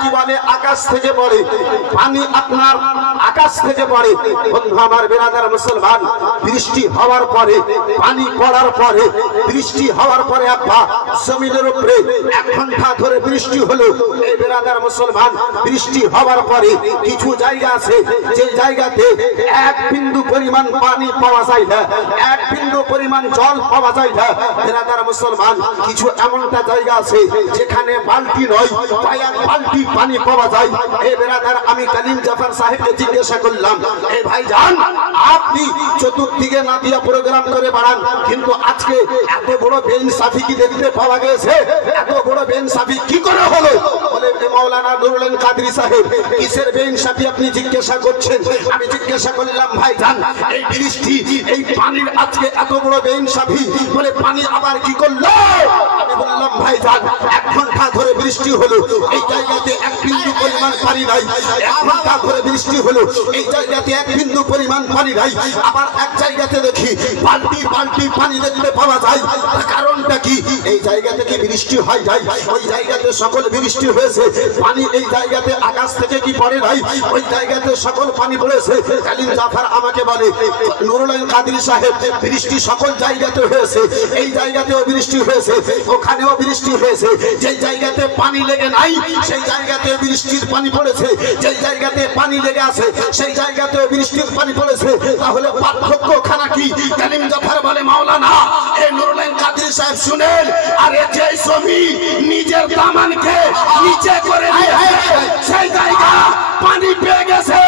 কি বলে আকাশ থেকে পড়ে পানি, আপনার আকাশ থেকে পড়ে। বন্ধু আমার বিরাদার মুসলমান, বৃষ্টি হওয়ার পরে, পানি পড়ার পরে, বৃষ্টি হওয়ার পরে আব্বা জমিনের উপরে 1 ঘন্টা ধরে বৃষ্টি হলো। এই বিরাদার মুসলমান, বৃষ্টি হওয়ার পরে কিছু জায়গা আছে যে জায়গাতে 1 বিন্দু পরিমাণ পানি পাওয়া যায় না, 1 বিন্দু পরিমাণ জল পাওয়া যায় না। বিরাদার মুসলমান, কিছু এমনটা জায়গা আছে যেখানে বালতি নয়, কয়েক বালতি পানি পাওয়া যায়। এই বিরাদার, আমি কালিম জাফর সাহেবকে জিজ্ঞাসা করলাম, এই ভাইজান আপনি চতুর্দিকে না দিয়া প্রোগ্রাম করে বাড়ান, কিন্তু আজকে এত বড় বেইনসাফি কি দেখতে পাওয়া গেছে? এত বড় বেইনসাফি কি করে হলো? বলে মাওলানা নুরুল কাদরি সাহেব, কিসের বেইনসাফি আপনি জিজ্ঞাসা করছেন? আমি জিজ্ঞাসা করলাম, ভাইজান এই বৃষ্টি, এই পানির আজকে এত বড় বেইনসাফি, বলে পানি আবার কি করলো? আমি বললাম, ভাইজান 1 ঘন্টা ধরে বৃষ্টি হলো, এই জায়গাতে 1 বিন্দু পরিমাণ পানি নাই। 1 ঘন্টা ধরে বৃষ্টি হলো, এই জায়গাতে 1 বিন্দু পরিমাণ পানি নাই। আবার এক জায়গাতে দেখি বালতি বালতি পানি দেখতে পাওয়া যায়। কারণটা কি? এই জায়গাতে কি বৃষ্টি হয় যায়? ওই জায়গাতে সকল বৃষ্টি হয়েছে, পানি এই জায়গাতে আকাশ থেকে কি পড়ে নাই, ওই জায়গাতে সকল পানি পড়েছে। কালিম জাফর আমাকে বলে, নুরুল কাদরি সাহেব, বৃষ্টি সকল জায়গাতে হয়েছে, এই জায়গাতেও বৃষ্টি হয়েছে, ওখানেও বৃষ্টি হয়েছে। যে জায়গাতে পানি লেগে নাই সেই জায়গাতে বৃষ্টির পানি পড়েছে, যে জায়গাতে পানি লেগে আছে সেই জায়গাতেও বৃষ্টির পানি পড়েছে। তাহলে পার্থক্য খানা কি? কালিম জাফর বলে, মাওলানা এই নুরুল কাদরি সাহেব শুনেন, আরে যে জমি নিজের দামানকে নিচে করে দিয়েছে সেই জায়গা পানি পেয়ে গেছে,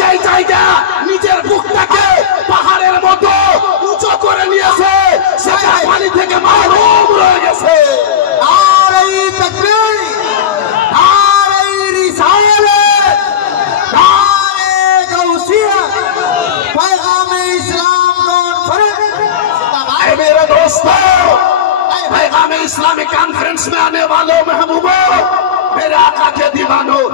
যে জায়গা নিজের বুকটাকে পাহাড়ের মতো উঁচু করে নিয়েছে সেটা পানি থেকে মাহরুম রয়ে গেছে। আর এই তাকবীর, আর এই রিসালাত, আর এই গাউসিয়া, पैगाम इस्लाम कॉन्फ्रेंस। ऐ मेरे दोस्तों, पैगाम इस्लामी कॉन्फ्रेंस में आने वालों महबूबों, मेरे आका के दीवानों,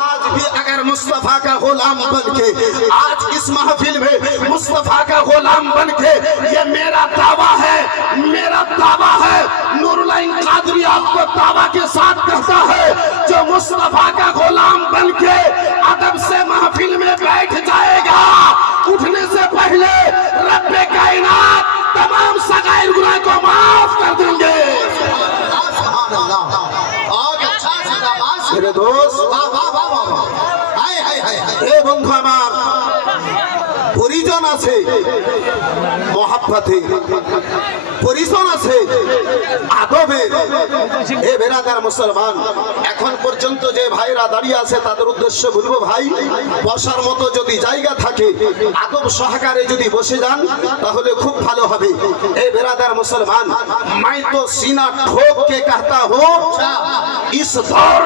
आज भी अगर मुस्तफा का गुलाम बनके, आज इस महफिल में मुस्तफा का गुलाम बनके, ये मेरा दावा है, मेरा दावा है, नुरुल कादरी आपको दावा के साथ कहता है, जो मुस्तफा का गुलाम बनके अदब से महफिल में बैठ जाएगा, उठने से पहले रब्बे कायनात तमाम सगाइर गुनाह को माफ कर देंगे। मेरे दोस्त, ए बंधु आमार, পরিজন আছে মহাব্বতে, পরিজন আছে আদবে। এ বেরাদার মুসলমান, এখন পর্যন্ত যে ভাইরা দাঁড়িয়ে আছে তাদের উদ্দেশ্যে বলবো, ভাই বসার মতো যদি জায়গা থাকে আদব সহকারে যদি বসে যান তাহলে খুব ভালো হবে। এ বেরাদার মুসলমান, मैं तो सीना ठोक के कहता हूँ, इस दौर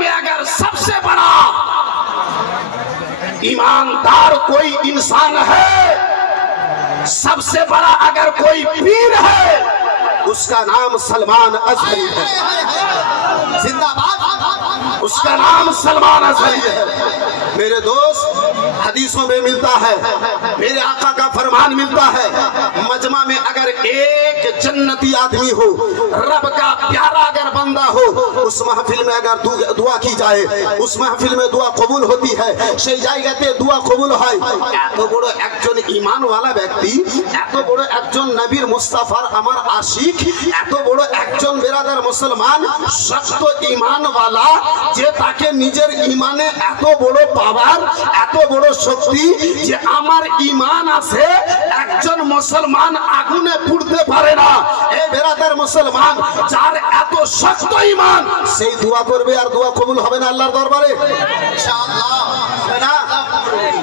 में अगर सबसे बड़ा ईमानदार कोई इंसान है, सबसे बड़ा अगर कोई पीर है, उसका नाम सलमान अजहरी है। जिंदाबाद, उसका नाम सलमान अजहरी है। मेरे दोस्त, हदीसों में मिलता है, मेरे आका का फरमान मिलता है, मजमा में अगर एक जन्नती आदमी हो, रब का प्यारा अगर बंदा हो, उस महफिल में अगर दुआ की जाए, उस महफिल में दुआ कबूल होती है, সেই জায়গাতে दुआ कबूल হয়। এত বড় একজন ঈমান ওয়ালা ব্যক্তি, এত বড় একজন নবীর মুস্তাফার আমার আশিক, এত বড় একজন বেরাদার মুসলমান শক্ত ঈমান ওয়ালা, যে তাকে নিজের ঈমানে এত বড় পাওয়ার, এত বড় শক্তি যে আমার ঈমান আছে, একজন মুসলমান আগুনে পুড়তে পারে না। এই বেরাদার মুসলমান, যার এত শক্ত ঈমান, সেই দোয়া করবে আর দোয়া কবুল হবে না আল্লাহর দরবারে ইনশাআল্লাহ। না,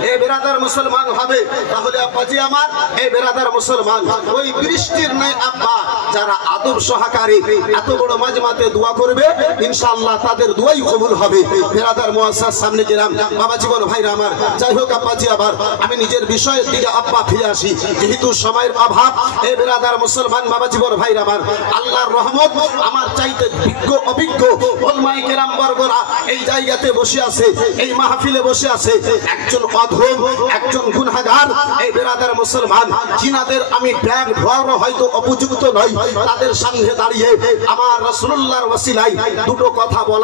এই বেরাদার মুসলমান হবে। তাহলে আব্বাজি আমার, এই বেরাদার মুসলমান, ওই বৃষ্টির নাই আব্বা, যারা আদব সহকারে এত বড় মাজমাতে দোয়া করবে ইনশাআল্লাহ তাদের দোয়াই কবুল কবুল হবে। বেরাদার মুআজ্জাজ সামনে গেলাম বাবা জীবন ভাইরা আমার। যাই হোক আব্বাজি, আবার আমি নিজের বিষয়ের দিকে আব্বা ফিরে আসি, যেহেতু সময়ের অভাব। এই বেরাদার মুসলমান বাবা জীবন ভাইরা আমার, আল্লাহর রহমত আমার চাইতে বিজ্ঞ অভিজ্ঞ উলামায়ে কেরাম বর্গরা এই জায়গাতে বসে আছে, এই মাহফিলে বসে আছে। একজন অধম, একজন গুনাহগার, এই বেরাদার মুসলমান, জিনাদের আমি ব্যাগ ধোয়ার হয়তো উপযুক্ত নই, তাদের সামনে দাঁড়িয়ে আমার রাসূলুল্লাহর ওসিলায় দুটো কথা বলা